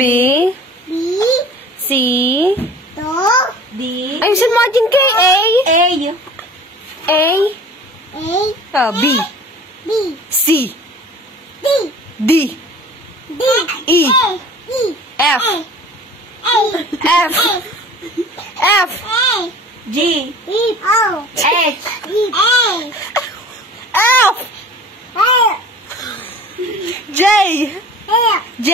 B. B. C. D. D. Ayusin mo din kay A. A. A. A. B. B. C. D. D. D. E. E. F. A. F. F. A. G. E. O. H. E. A. F. A. J. F. J.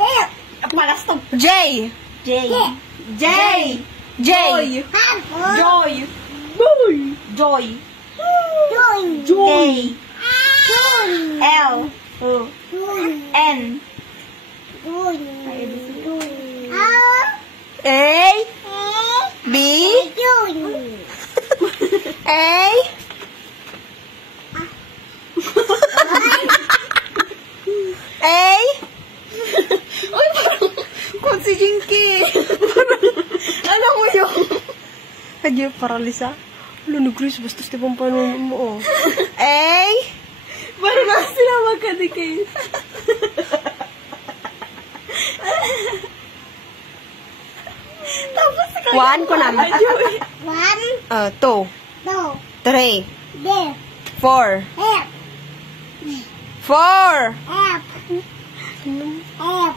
F. Palastog. J. J. J. J. Joy. Joy. Joy. Joy. L. N. A. B. A. A. Kung si Jinky. Alam mo yung... Kaya paralisa. Ano, nag-Chris, basta Stephen paano mo, oh. A. Parang na sila magkadikay. Tapos One ko naman. 1, 2, 2, 3, 4, 4. F, 4. F, F,